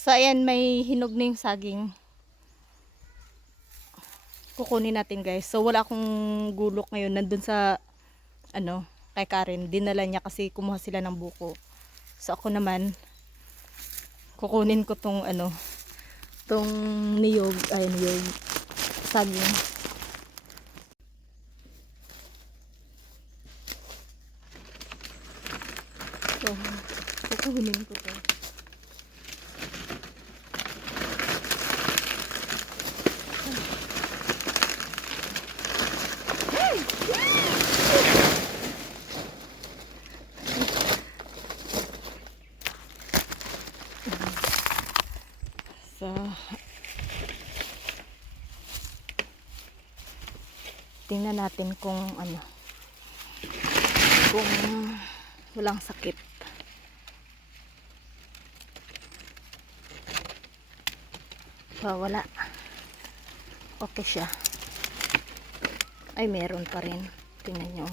So ayan, may hinog na yung saging. Kukunin natin guys. So wala akong gulok ngayon. Nandun sa kay Karen. Dinala niya kasi kumuha sila ng buko. So ako naman kukunin ko tong tong niyog, saging. So kukunin ko to. So tingnan natin kung kung walang sakit. Wala. Okay siya. Ay, meron pa rin. Tingnan nyo.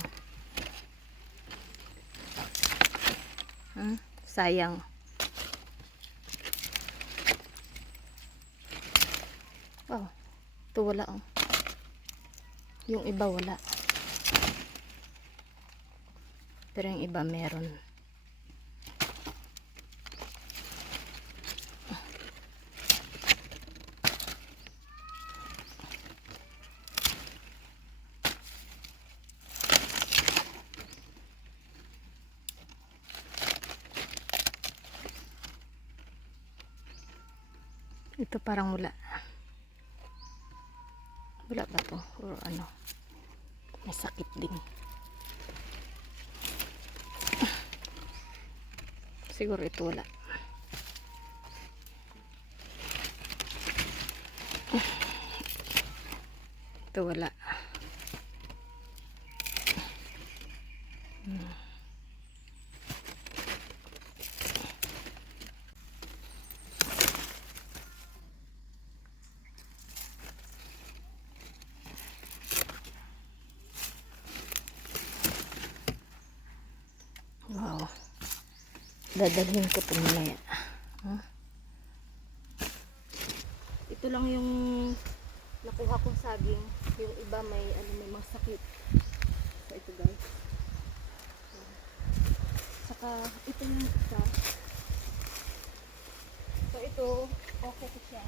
Sayang. Oh, ito wala oh. Yung iba wala. Pero yung iba meron. Ito parang wala. Wala ba to? Or may sakit din. Siguro ito wala. Ito wala. Wow. Dadalhin ko ito mamaya. Ito lang yung nakuha kong saging. Yung iba may may mga sakit. So ito guys. Saka ito yung isa. So ito okay ko siya.